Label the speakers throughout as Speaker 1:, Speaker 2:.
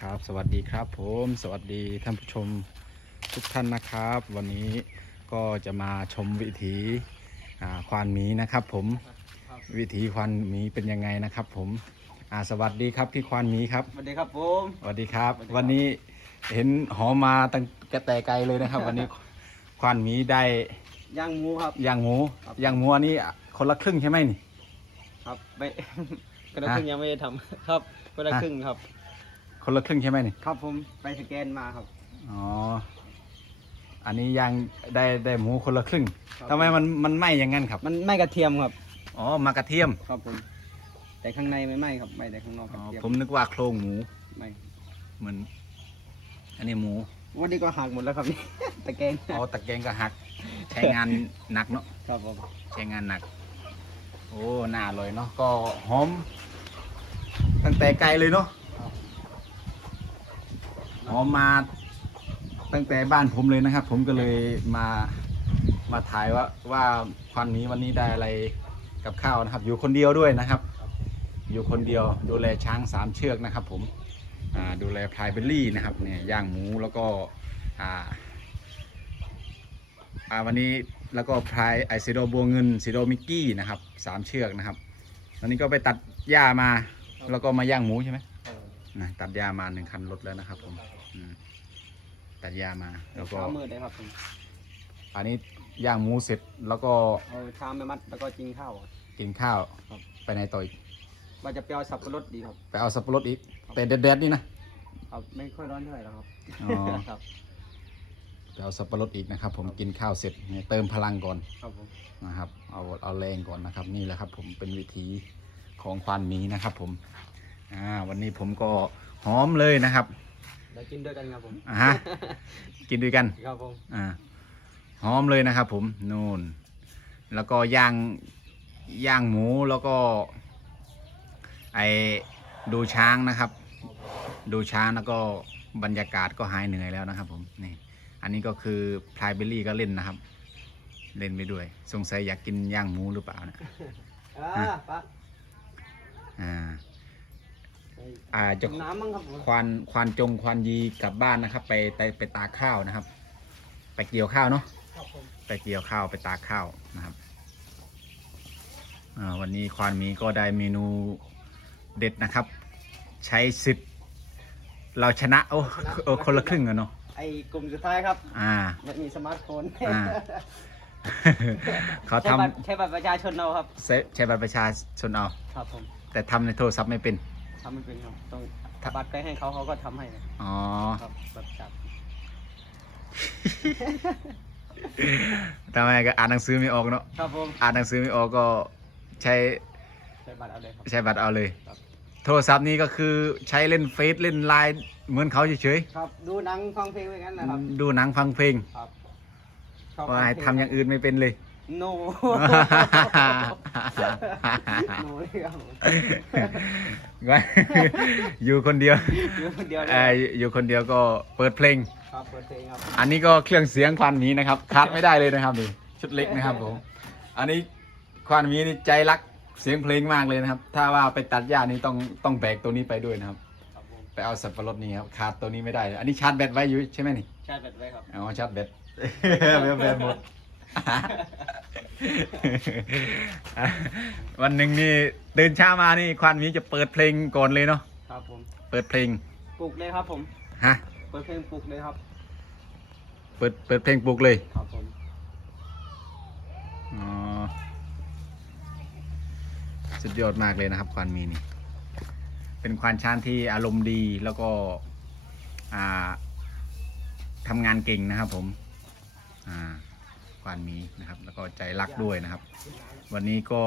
Speaker 1: ครับสวัสดีครับผมสวัสดีท่านผู้ชมทุกท่านนะครับ วันนี้ก็จะมาชมวิถีอ่าควานหมีนะครับ ผมวิถีควานหมีเป็นยังไงนะครับ ผมอ่าสวัสดีครับพี่ควานหมีครับ
Speaker 2: สวัสดีครับผม
Speaker 1: สวัสดีครับ
Speaker 2: สวัสดีครับ
Speaker 1: วันนี้เห็นหอมมาตั้งกระแต่ไกลเลยนะครับ วันนี้ควานหมีได้
Speaker 2: ย่างหมูครับ
Speaker 1: ย่างหมู
Speaker 2: ครับ
Speaker 1: ย่างหมูอันนี้คนละครึ่งใช่ไหมนี่
Speaker 2: ครับไม่คนละครึ่งยังไม่ได้ทำครับคนละ
Speaker 1: ฮะ
Speaker 2: ครึ่งครับ
Speaker 1: คนละครึ่งใช่ไหมนี่
Speaker 2: ครับผมไปสแกนมาครับ
Speaker 1: อ๋อ อันนี้ยังได้ได้หมูคนละครึ่ง
Speaker 2: ครับ
Speaker 1: ทำไมมันมันไหม้อย่างนั้นครับ
Speaker 2: มันไม่กระเทียมครับ
Speaker 1: อ๋อมากระเทียม
Speaker 2: ครับผม แต่ข้างในไม่ไหม้ครับไม่แต่ข้างนอกก
Speaker 1: อ๋
Speaker 2: ระ
Speaker 1: อ
Speaker 2: เทียม
Speaker 1: ผมนึกว่าโครงหมู
Speaker 2: ไม่
Speaker 1: เหมือน อันนี้หมู
Speaker 2: วันนี้ก็หักหมดแล้วครับนี่ ตะแกรง
Speaker 1: อ๋อตะแกรงก็หัก ใช้งานหนักเนาะ
Speaker 2: ครับผม
Speaker 1: ใช้งานหนัก โอ้ น่าอร่อยเนาะ ก็หอม ตั้งแต่ไกลเลยเนาะ หอมมาตั้งแต่บ้านผมเลยนะครับ ผมก็เลยมามาถ่ายว่าว่าควันนี้วันนี้ได้อะไรกับข้าวนะครับ อยู่คนเดียวด้วยนะครับ อยู่คนเดียวดูแลช้างสามเชือกนะครับ ผมดูแลพลายเบลลี่นะครับเนี่ยย่างหมูแล้วก็วันนี้แล้วก็พลายไอซิโดบัวเงินซิโดมิกกี้นะครับสามเชือกนะครับวันนี้ก็ไปตัดหญ้ามาแล้วก็มาย่างหมูใช่ไหม นะตัดหญ้ามาหนึ่งคันรถแล้วนะครับ ผมอืมตัดหญ้ามา แล้วก็
Speaker 2: เช้ามืดเลยครับผม
Speaker 1: อันนี้ย่างหมูเสร็จแล้วก็
Speaker 2: เอาชามไปมัดแล้วก็กินข้าวครับ
Speaker 1: กินข้าว
Speaker 2: ครับ
Speaker 1: ไปไหนต่ออีก
Speaker 2: ว่าจะไปเอาสับปะรดดีครับ
Speaker 1: ไปเอาสับปะรดอีกแต่แดดๆนี่นะ
Speaker 2: ครับไม่ค่อยร้อนเท่าไหร่หรอกครับ
Speaker 1: อ๋อ
Speaker 2: ครับ
Speaker 1: ไปเอาสับปะรดอีกนะครับ ผมกินข้าวเสร็จเนี่ยเติมพลังก่อน
Speaker 2: ครับผม
Speaker 1: นะครับเอาเอาแรงก่อนนะครับนี่แหละครับผมเป็นวิธีของควานหมีนะครับผม อ่าวันนี้ผมก็หอมเลยนะครับ
Speaker 2: เดี๋ยวกินด้วยกันครับผม
Speaker 1: อ่าฮะกินด้วยกัน
Speaker 2: ครับผม
Speaker 1: อ่าหอมเลยนะครับผมนู่น แล้วก็ย่างย่างหมูแล้วก็ ไอดูช้างนะครับ ดูช้างแล้วก็บรรยากาศก็หายเหนื่อยแล้วนะครับ ผมนี่ อันนี้ก็คือพลายเบลลี่ก็เล่นนะครับ เล่นไปด้วย สงสัยอยากกินย่างหมูหรือเปล่านะ
Speaker 2: อ่าปะ
Speaker 1: อ่า อ่าจะ
Speaker 2: น้ำมั้งครับผม
Speaker 1: ควานควานจงควานยีกลับบ้านนะครับ ไปไปไปตากข้าวนะครับ ไปเกี่ยวข้าวเนาะ
Speaker 2: ครับผม
Speaker 1: ไปเกี่ยวข้าวไปตากข้าวนะครับอ่าวันนี้ควานหมีก็ได้เมนูเด็ดนะครับ ใช้สิทธิ์เราชนะโอ้โอ้คนละครึ่งอะเนาะ
Speaker 2: ไอ้กลุ่มสุดท้ายครับ
Speaker 1: อ่า
Speaker 2: ไม่มีสมาร์ทโฟน
Speaker 1: อ่า เขา
Speaker 2: ใช้
Speaker 1: ทำ
Speaker 2: บัตรใช้บัตรประชาชนเราครับ
Speaker 1: ใช้ใช้บัตรประชาชนเอา
Speaker 2: ครับผม
Speaker 1: แต่ทำในโทรศัพท์ไม่เป็น
Speaker 2: ทำไม่เป็นครับต้องบัตรไปให้เขาเขาก็ทำให้เลย
Speaker 1: อ๋อ
Speaker 2: ครับบัตรจับ
Speaker 1: ทำไมก็อ่านหนังสือไม่ออกเนาะ
Speaker 2: ครับผม
Speaker 1: อ่านหนังสือไม่ออกก็ใช้
Speaker 2: ใช้บัตรเอาเลยครับ
Speaker 1: ใช้บัตรเอาเลย
Speaker 2: ครับ
Speaker 1: โทรศัพท์นี้ก็คือใช้เล่นเฟซเล่นไลน์เหมือนเขาเฉย
Speaker 2: ครับ ดูหนังฟังเพลงไว้งั้นนะครับ
Speaker 1: ๆ ดูหนังฟังเพลง
Speaker 2: ครับชอบ
Speaker 1: ว่าให้
Speaker 2: ฟั
Speaker 1: ทำอย่างอื่นไม่เป็นเลย
Speaker 2: โน โนเลยครับผม
Speaker 1: อยู่คนเดียว
Speaker 2: อยู่คนเดียวเล
Speaker 1: เอ่อยอยู่คนเดียวก็เปิดเพลง
Speaker 2: ครับเปิดเพลงครับ
Speaker 1: อันนี้ก็เครื่องเสียงควันหมีนะครับขาดไม่ได้เลยนะครับนี่ชุดเล็กนะครับผมอันนี้ควันหมีนี่ใจรักเสียงเพลงมากเลยนะครับ ถ้าว่าไปตัดหญ้านี่ต้องต้องแบกตัวนี้ไปด้วยนะครับ
Speaker 2: ครับผม
Speaker 1: ไปเอาสับปะรดนี่ครับขาดตัวนี้ไม่ได้เลยอันนี้ชาร์จแบตไว้อยู่ใช่ไหมนี่
Speaker 2: ใช้บัตรไว้ครับ
Speaker 1: อ๋อชาร์จแบตแบตแบตหมด วันหนึ่งนี่ตื่นเช้ามานี่ควันหมีจะเปิดเพลงก่อนเลยเนาะ
Speaker 2: ครับผม
Speaker 1: เปิดเพลง
Speaker 2: ปลุกเลยครับผม
Speaker 1: ฮะ
Speaker 2: เปิดเพลงปลุกเลยครับ
Speaker 1: เปิดเปิดเพลงปลุกเลย
Speaker 2: ครับผม
Speaker 1: อ๋อสุดยอดมากเลยนะครับควานหมีนี่ เป็นควานช้างที่อารมณ์ดีแล้วก็อ่าทำงานเก่งนะครับผม อ่า ควานมีนะครับ แล้วก็ใจรักด้วยนะครับ วันนี้ก็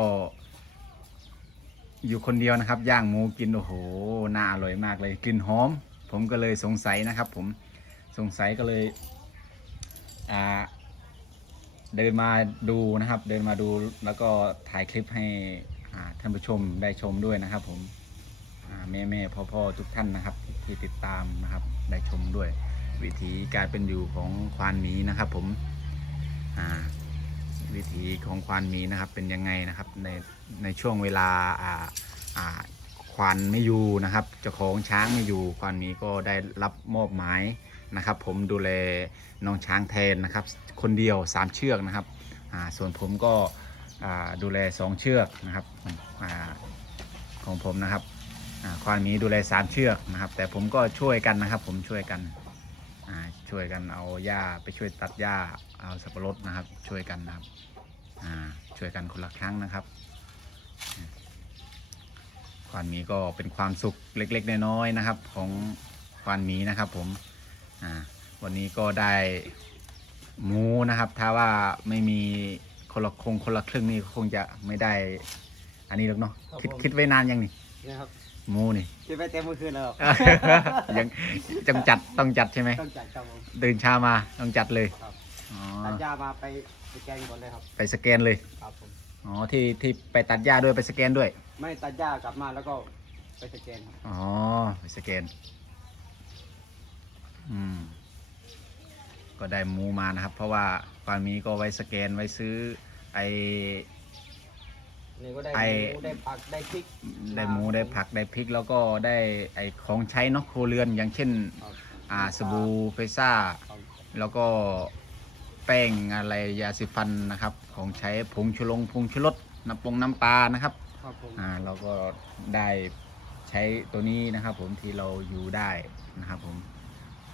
Speaker 1: อยู่คนเดียวนะครับ ย่างหมูกินโอ้โหน่าอร่อยมากเลยกลิ่นหอม ผมก็เลยสงสัยนะครับ ผมสงสัยก็เลยอ่าเดินมาดูนะครับ เดินมาดูแล้วก็ถ่ายคลิปให้ท่านผู้ชมได้ชมด้วยนะครับ ผมแม่แม่พ่อพ่อทุกท่านนะครับ ที่ติดตามนะครับได้ชมด้วย วิถีการเป็นอยู่ของควานหมีนะครับ ผม วิถีของควานมีนะครับเป็นยังไงนะครับในในช่วงเวลาอ่าอ่าควานไม่อยู่นะครับเจ้าของช้างไม่อยู่ควานมีก็ได้รับมอบหมายนะครับ ผมดูแลน้องช้างแทนนะครับ คนเดียวสามเชือกนะครับอ่าส่วนผมก็อ่าดูแลสองเชือกนะครับอาของผมนะครับอ่าควานมีดูแลสามเชือกนะครับ แต่ผมก็ช่วยกันนะครับ ผมช่วยกัน ช่วยกันเอาหญ้าไปช่วยตัดหญ้าเอาสับปะรดนะครับ ช่วยกันนะครับช่วยกันคนละครั้งนะครับควานหมีก็เป็นความสุขเล็กๆน้อยๆนะครับ ของควานหมีนะครับผมวันนี้ก็ได้หมูนะครับ ถ้าว่าไม่มีคนละคงคนละครึ่งนี่คงจะไม่ได้ อันนี้หรอกเนาะ
Speaker 2: คิ
Speaker 1: ดคิดไว้นานยังนี่
Speaker 2: นะครับ
Speaker 1: หมูนี่
Speaker 2: คิดไปเต็มเมื่อคืนแล้วครับ
Speaker 1: ยังจงจัดต้องจัดใช่ไหม
Speaker 2: ต้องจัดครับผม
Speaker 1: ตื่นเช้ามาต้องจัดเลย
Speaker 2: ครับ
Speaker 1: อ๋อ
Speaker 2: ตัดหญ้ามาไปไปแกงก่อนเลยครับ
Speaker 1: ไปสแกนเลย
Speaker 2: ครับผม
Speaker 1: อ๋อที่ที่ไปตัดหญ้าด้วยไปสแกนด้วย
Speaker 2: ไม่ตัดหญ้ากลับมาแล้วก็ไปสแกนครับ
Speaker 1: อ๋อไปสแกน อืม ก็ได้หมูมานะครับ เพราะว่าฟาร์มนี้ก็ไว้สแกนไว้ซื้อไอ
Speaker 2: นี่ก็ได้
Speaker 1: ไอ้
Speaker 2: หมูได้ผักได้พริก
Speaker 1: ได้หมูได้ผักได้พริกแล้วก็ได้ไอของใช้เนอกครัวเรือนอย่างเช่น
Speaker 2: ครับ
Speaker 1: อ่าสบู่เฟซ่า
Speaker 2: ครับ
Speaker 1: แล้วก็แป้งอะไรยาสีฟันนะครับ ของใช้ผงชูรงผงชูรสน้ำปงน้ำปลานะครับ
Speaker 2: ครับผม
Speaker 1: อ่าเราก็ได้ใช้ตัวนี้นะครับ ผมที่เราอยู่ได้นะครับผม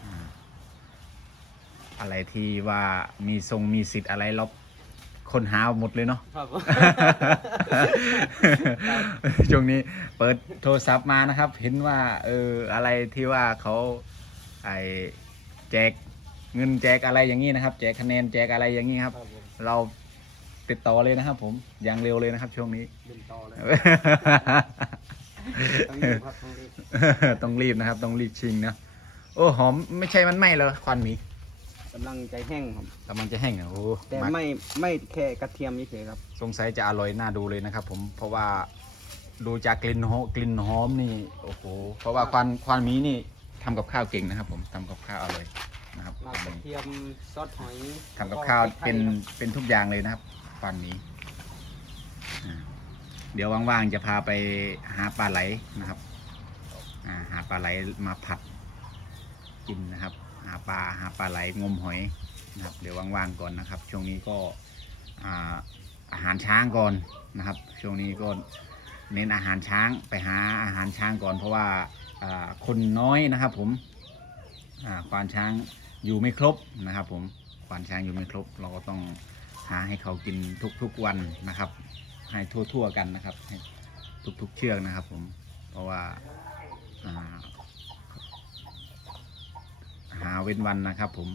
Speaker 1: อ่าอะไรที่ว่ามีทรงมีสิทธิ์อะไรเรา ค้นหาหมดเลยเนาะ
Speaker 2: ครับผม
Speaker 1: ช่วงนี้เปิดโทรศัพท์มานะครับ เห็นว่าเอออะไรที่ว่าเขาไอแจกเงินแจกอะไรอย่างนี้นะครับ แจกคะแนนแจกอะไรอย่างนี้ครับ
Speaker 2: ครับผม
Speaker 1: เราติดต่อเลยนะครับ ผมอย่างเร็วเลยนะครับ ช่วงนี้
Speaker 2: ดื่มต่อเลยต้องดื่มครับต้องดื่ม
Speaker 1: ต้องรีบนะครับ ต้องรีบชิงนะโอ้หอมไม่ใช่มันไหม้เหรอควันหมี
Speaker 2: กำลังใจแห้งครับ
Speaker 1: กำลังจะแห้งอะโอ้
Speaker 2: แต่
Speaker 1: มา
Speaker 2: ไม่ไม่แค่กระเทียมเฉยๆครับ
Speaker 1: สงสัยจะอร่อยน่าดูเลยนะครับผมเพราะว่าดูจากกลิ่นหอมกลิ่นหอมนี่โอ้โหเพราะว่าควันควันหมีนี่ทำกับข้าวเก่งนะครับ ผมทำกับข้าวอร่อยนะครับ
Speaker 2: มากระเทียมซอสหอย
Speaker 1: ทำกับข้าว
Speaker 2: แล้ก็
Speaker 1: เป็น
Speaker 2: พริกไทยครับ
Speaker 1: เป็นทุกอย่างเลยนะครับควันหมีอ่าเดี๋ยวว่างๆจะพาไปหาปลาไหลนะครับอ่าหาปลาไหลมาผัดกินนะครับ หาปลาหาปลาไหลงมหอยนะครับเดี๋ยวว่างๆก่อนนะครับ ช่วงนี้ก็อาอาหารช้างก่อนนะครับ ช่วงนี้ก็เน้นอาหารช้างไปหาอาหารช้างก่อนเพราะว่าคนน้อยนะครับผมควานช้างอยู่ไม่ครบนะครับผมควานช้างอยู่ไม่ครบ เราก็ต้องหาให้เขากินทุกๆวันนะครับ ให้ทั่วๆกันนะครับ ให้ทุกๆเชือกนะครับผมเพราะว่า เว้นวันนะครับ ผม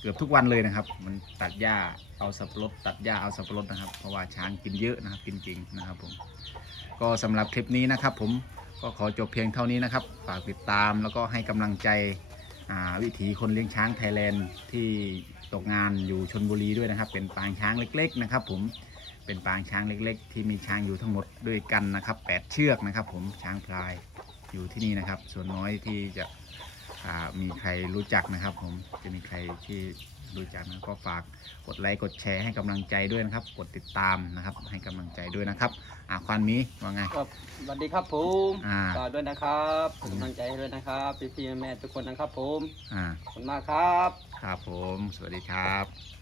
Speaker 1: เกือบทุกวันเลยนะครับ มันตัดหญ้าเอาสับปะรดตัดหญ้าเอาสับปะรดนะครับ เพราะว่าช้างกินเยอะนะครับกินจริงนะครับผมก็สำหรับคลิปนี้นะครับ ผมก็ขอจบเพียงเท่านี้นะครับ ฝากติดตามแล้วก็ให้กำลังใจวิถีคนเลี้ยงช้างไทยแลนด์ที่ตกงานอยู่ชนบุรีด้วยนะครับ เป็นปางช้างเล็ก ๆ นะครับ ผมเป็นปางช้างเล็ก ๆ ที่มีช้างอยู่ทั้งหมดด้วยกันนะครับแปดเชือกนะครับ ผมช้างพลายอยู่ที่นี่นะครับ ส่วนน้อยที่จะ มีใครรู้จักนะครับ ผมจะมีใครที่รู้จักนะก็ฝากกดไลค์กดแชร์ให้กำลังใจด้วยนะครับ กดติดตามนะครับ ให้กำลังใจด้วยนะครับอ่าควันมีว่าไง
Speaker 2: ครับสวัสดีครับผม
Speaker 1: อ่า
Speaker 2: ฝากด้วยนะครับกำลังใจให้ด้วยนะครับพี่ๆแม่ๆทุกคนนะครับผม
Speaker 1: อ่า
Speaker 2: ขอบคุณมากครับ
Speaker 1: ครับผม สวัสดีครับ